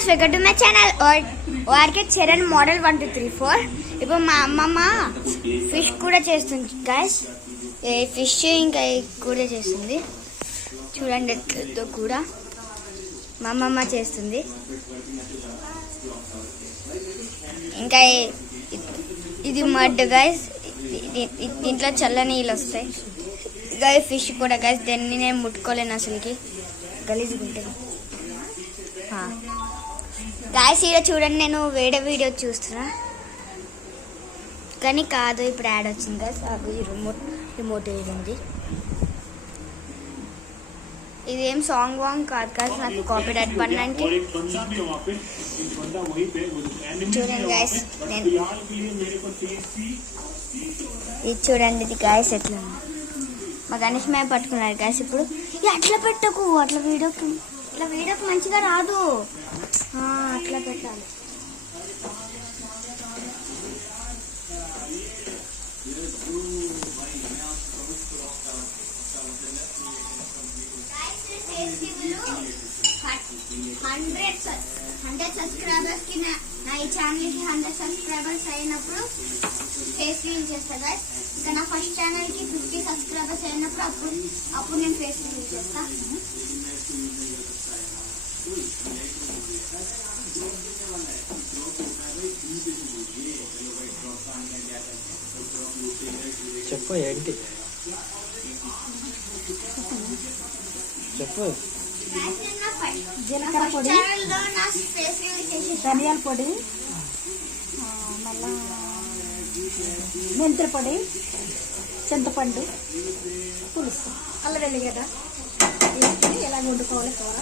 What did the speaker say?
guys, welcome to my channel ORK Charan Model 1 2 3 4. ఇప్పుడు మా అమ్మమ్మ ఫిష్ కూడా చేస్తుంది guys. ఫిష్ ఇంకా కూడా చేస్తుంది. చూడండి ఎట్లతో కూడా మా అమ్మమ్మ చేస్తుంది. ఇంకా ఇది మడ్ guys. దీంట్లో చల్లని నీళ్ళు వస్తాయి. గాయస్ ఫిష్ కూడా guys, దీన్ని నేను ముట్టుకోలేను అసలుకి, గలీజ్గా ఉంటుంది. గాయస్ ఇక్కడ చూడండి, నేను వేరే వీడియో చూస్తున్నా కానీ కాదు, ఇప్పుడు యాడ్ వచ్చింది గాయస్. అది రిమోట్ ఉంది. ఇదేం సాంగ్ కాదు కాదు, నాకు కాపీరైట్ పడడానికి. చూడండి గాయస్, ఇది చూడండి, ఇది గాయస్ ఎట్లా మా గణేష్ మేము పట్టుకున్నారు గాయస్. ఇప్పుడు అట్లా పెట్టకు, అట్లా వీడియోకి మంచిగా రాదు, అట్లా పెట్టాలి. హండ్రెడ్ సబ్స్క్రైబర్స్ కి నా ఈ ఛానల్ కి 100 సబ్స్క్రైబర్స్ అయినప్పుడు ఫేస్ రివీల్ చేస్తా గైస్. ఇంకా నా ఫస్ట్ ఛానల్ కి 50 సబ్స్క్రైబర్స్ అయినప్పుడు అప్పుడు నేను ఫేస్ రివీల్ చేస్తా. చెప్పు ఏంటి చెప్పు. జీలకర్ర పొడి, ధనియాల పొడి, మళ్ళా మెంతుల పొడి, చింతపండు, పులుసు, అల్లం వెల్లిగడ్డ వేసుకుని ఎలా వండుకోవాలి కూర.